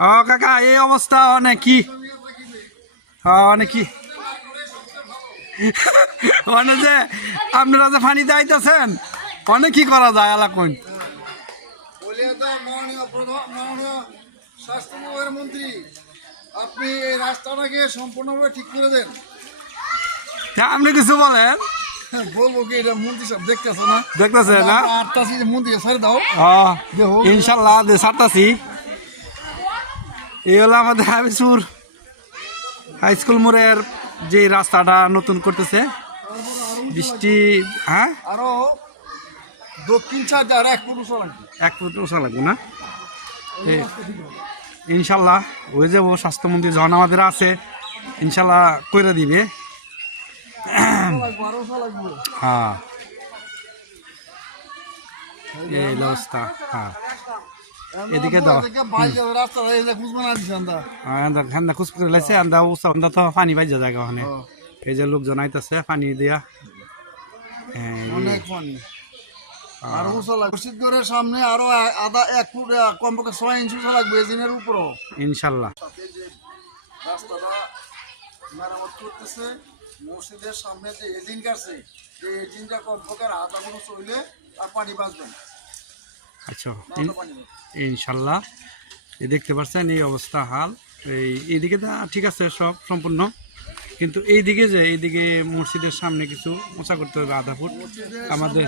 ও কাকা এই অবস্থা অনেক কি অনেক কি মানে যে আপনারা যে পানি দাইতেছেন অনেক কি করা যায় আলা কোন স্বাস্থ্য বিভাগের মন্ত্রী আপনি এই রাস্তাটাকে সম্পূর্ণভাবে ঠিক করে দেন। আপনি কিছু বলেন। বলবো কি এটা মন্ত্রী সাহেব দেখতেছে না, দেখতেছে না আটটাছি মন্ত্রী ছেড়ে দাও। ইনশাল্লাহ ছাড়তাছি। এই হলো আমাদের হাবিবপুর হাই স্কুল মোড়ের যে রাস্তাটা নতুন করতেছে বৃষ্টি। হ্যাঁ আরো দক্ষিণ সাইড আর 1 ফুট উঁচা লাগবে। 1 ফুট উঁচা লাগবে না? ইনশাল্লাহ হয়ে যাবো। স্বাস্থ্যমন্ত্রী যখন আমাদের আছে ইনশাল্লাহ করে দিবে। হ্যাঁ এই অবস্থা। হ্যাঁ এদিকে দাও খুশ করে লাইছে আন্দা উৎসব আন্দা তো পানি বাইজা জায়গা ওখানে। এই যে লোকজন আইতাছে পানি দিয়া অনেক পানি আর উঁচা লাগবে। মসজিদের সামনে আরো আধা 1 ফুট কমপক্ষে 6 ইঞ্চি উঁচা লাগবে এজিনের উপরও ইনশাল্লাহ। রাস্তাটা মেরামত করতেছে। মসজিদের সামনে যে এজিন কাটছে এই এজিনটা কমপক্ষে আধা ফুট চললে আর পানি বাঁচবে না। আচ্ছা ইনশাল্লাহ দেখতে পাচ্ছেন এই অবস্থা হাল। এইদিকে ঠিক আছে সব সম্পূর্ণ, কিন্তু এইদিকে মসজিদের সামনে কিছু উঁচা করতে হবে আধা ফুট আমাদের।